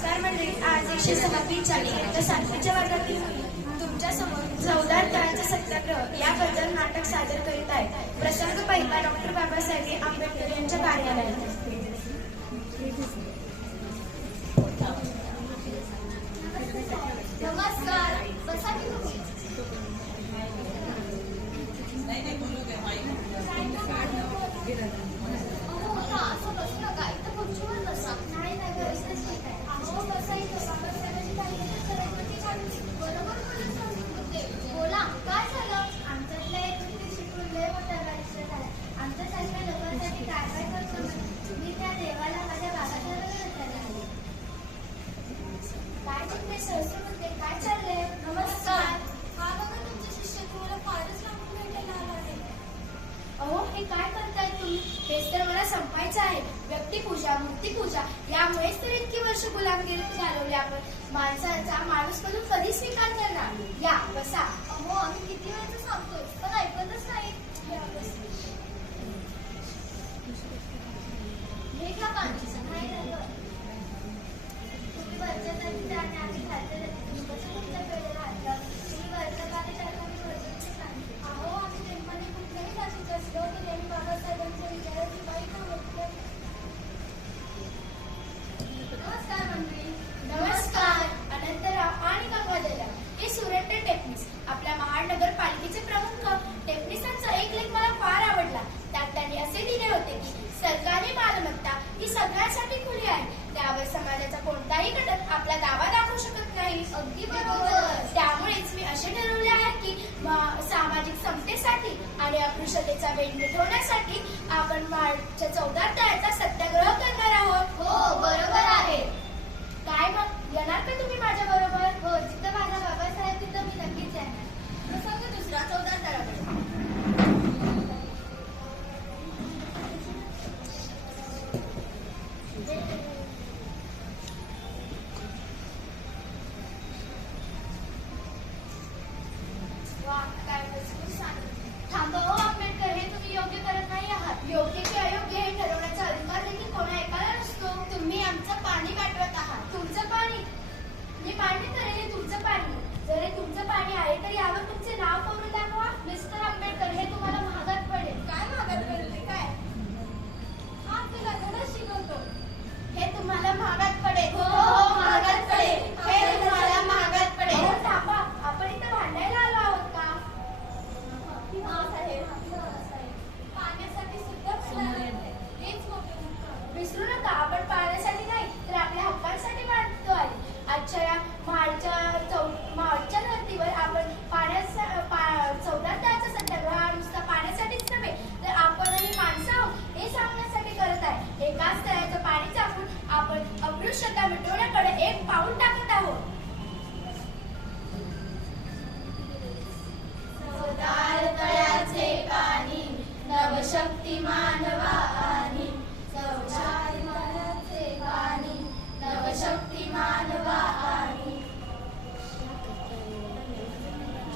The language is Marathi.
नमस्कार मंडळी. आज 126 आणि इयत्ता 7वीच्या वर्गातील मुली तुमच्या समोर चवदार तळ्याचा सत्याग्रह याबद्दल नाटक सादर करीत आहे. प्रसंग पहिला डॉक्टर बाबासाहेब आंबेडकर यांच्या कार्यालयात. नमस्कार, बसा की तुम्ही. अहो ना, असं बसू नका, इथं खुर्चीवर बसा. नाही व्यवस्थित ठीक आहे. अहो बसा इथं. बाबासाहेबांची कार्यक्रम करायचं की चालू. बरोबर बोलते. बोला, काय झालं? आमच्यातल्या एक व्यक्ती शिकून लय मोठा राजकारणी झाला. आमच्यासारख्या लोकांसाठी काय काय करतो मी त्या देवाला माझ्या बाबासाहेबांना विचारले. काय तुम्ही सहसा म्हणते, काय चाललंय? नमस्कार. हा बघा, तुमचे शिष्य तुम्हाला फारच लांबून भेटायला आला आहे. अहो, हे काय करताय तुम्ही? हेच तर मला संपायचं आहे. व्यक्तिपूजा, मूर्तिपूजा यामुळेच तर इतकी वर्ष गुलामगिरीत घालवली आपण. माणसाचा माणूस म्हणून कधी स्वीकार करणार? या बसा. अहो, आम्ही किती वेळेचं सांगतोय पण ऐकतच नाही. या बसा. हे घ्या पाणी. नाही झालं. तुम्ही वरच्या जागी जा आणि आम्ही खालच्या जागी. तुम्ही कसं तुमच्या वेळेला हातलं? तुम्ही वरच्या पाणी टाका आणि वरच्या सांगते. अहो, आम्ही नेमपाने कुठल्याही भाषेत असलो तर नेहमी बाबासाहेबांच्या विचाराची काही नव्हतं. नमस्कार मंडळी. नमस्कार. अनंतराव आणि गंगाधरराव हे सुरेंद्र टेपनीस, आपल्या महाड नगरपालिकेचे प्रमुख. टेपनीसांचा एक लेख मला फार आवडला. त्यात त्यांनी असे लिहिले होते की सरकारी मालमत्ता ही सगळ्यांसाठी खुली आहे. त्यावर समाजाचा कोणताही घटक आपला दावा दाखवू शकत नाही. अगदी बरोबर. त्यामुळेच मी असे ठरवले आहे की सामाजिक समतेसाठी आणि अस्पृश्यतेचा वेग मिटवण्यासाठी आपण मार्चच्या 14 तारखेचा सत्याग्रह करणार आहोत. हो, बरोबर आहे. काय मग, येणार का तुम्ही माझ्या बरोबर? हो, जिथं माझा बाबासाहेब तिथं मी नक्कीच येणार. प्रसंग दुसरा 14 तारखेला. थांबवा आंबेडकर, हे तुम्ही योग्य करत नाही आहात. योग्य की अयोग्य हे ठरवण्याचा अधिकार देखील कोणा एकाला नसतो. तुम्ही आमचं पाणी काढवत आहात. तुमचं पाणी? मी मान्य करेन हे तुमचं पाणी. जर हे तुमचं पाणी आहे तर यावर